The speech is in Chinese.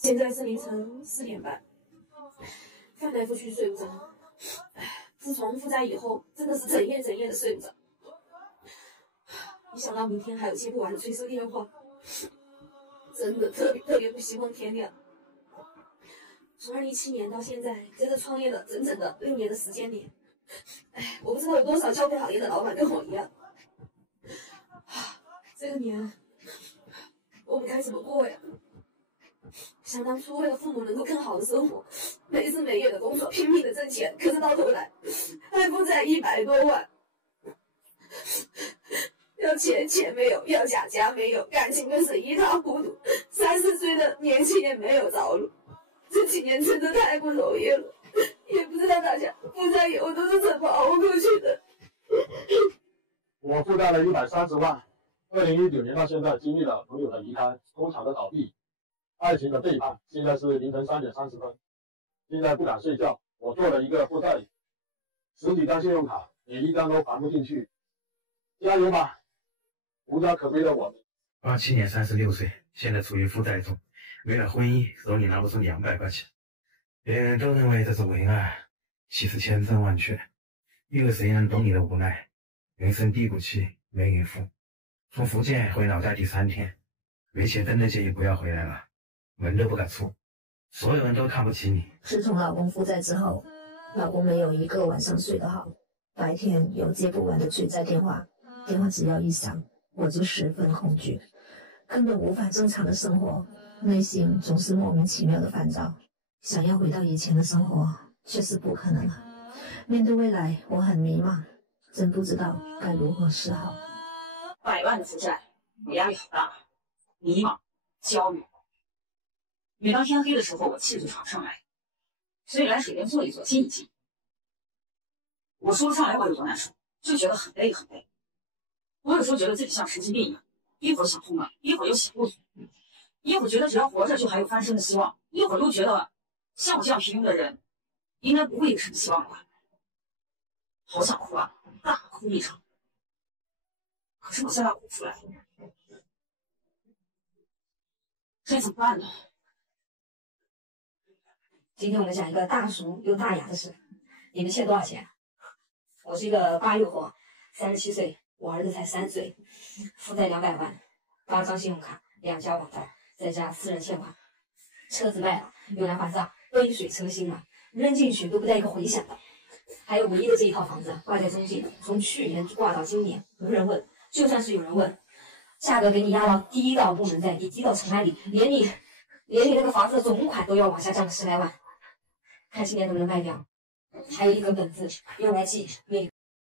现在是凌晨4点半，翻来覆去睡不着。自从负债以后，真的是整夜的睡不着。一想到明天还有接不完的催收电话，真的特别不希望天亮。从2017年到现在，在这创业了整整的6年的时间里，我不知道有多少教培行业的老板跟我一样。这个年，我们该怎么过呀？想当初为了父母能够更好的生活，没日没夜的工作，拼命的挣钱，可是到头来还负债100多万，要钱没有，要家没有，感情更是一塌糊涂。30岁的年轻也没有着落，这几年真的太不容易了，也不知道大家负债以后都是怎么熬过去的。我负债了130万，2019年到现在经历了朋友的离开，工厂的倒闭，爱情的背叛，现在是凌晨3点30分，现在不敢睡觉。我做了一个负债，10几张信用卡，每一张都还不进去。加油吧，无家可归的我们。87年36岁，现在处于负债中，为了婚姻手里拿不出200块钱，别人都认为这是为爱，其实千真万确。又有谁能懂你的无奈？人生低谷期，没人付。从福建回老家第3天，没钱真的建议不要回来了，门都不敢出，所有人都看不起你。自从老公负债之后，老公没有一个晚上睡得好，白天有接不完的催债电话，电话只要一响，我就十分恐惧，根本无法正常的生活，内心总是莫名其妙的烦躁，想要回到以前的生活却是不可能了。面对未来，我很迷茫，真不知道该如何是好。100万的负债，我压力好大，迷茫、焦虑。每当天黑的时候，我气就喘不上来，所以来水边坐一坐，静一静。我说不上来我有多难受，就觉得很累很累。我有时候觉得自己像神经病一样，一会儿想通了，一会儿又想不通，一会儿觉得只要活着就还有翻身的希望，一会儿又觉得像我这样平庸的人，应该不会有什么希望吧。好想哭啊，大哭一场。可是我现在哭不出来，该怎么办呢？今天我们讲一个大俗又大雅的事。你们欠多少钱？我是一个86后，37岁，我儿子才3岁，负债200万，8张信用卡，2家网贷，再加私人欠款。车子卖了，用来还账，杯水车薪了，扔进去都不带一个回响的。还有唯一的这一套房子挂在中介，从去年挂到今年，无人问。就算是有人问，价格给你压到低到不能再低，低到尘埃里，连你那个房子的总款都要往下降10来万，看今年能不能卖掉。还有一根本子用来记每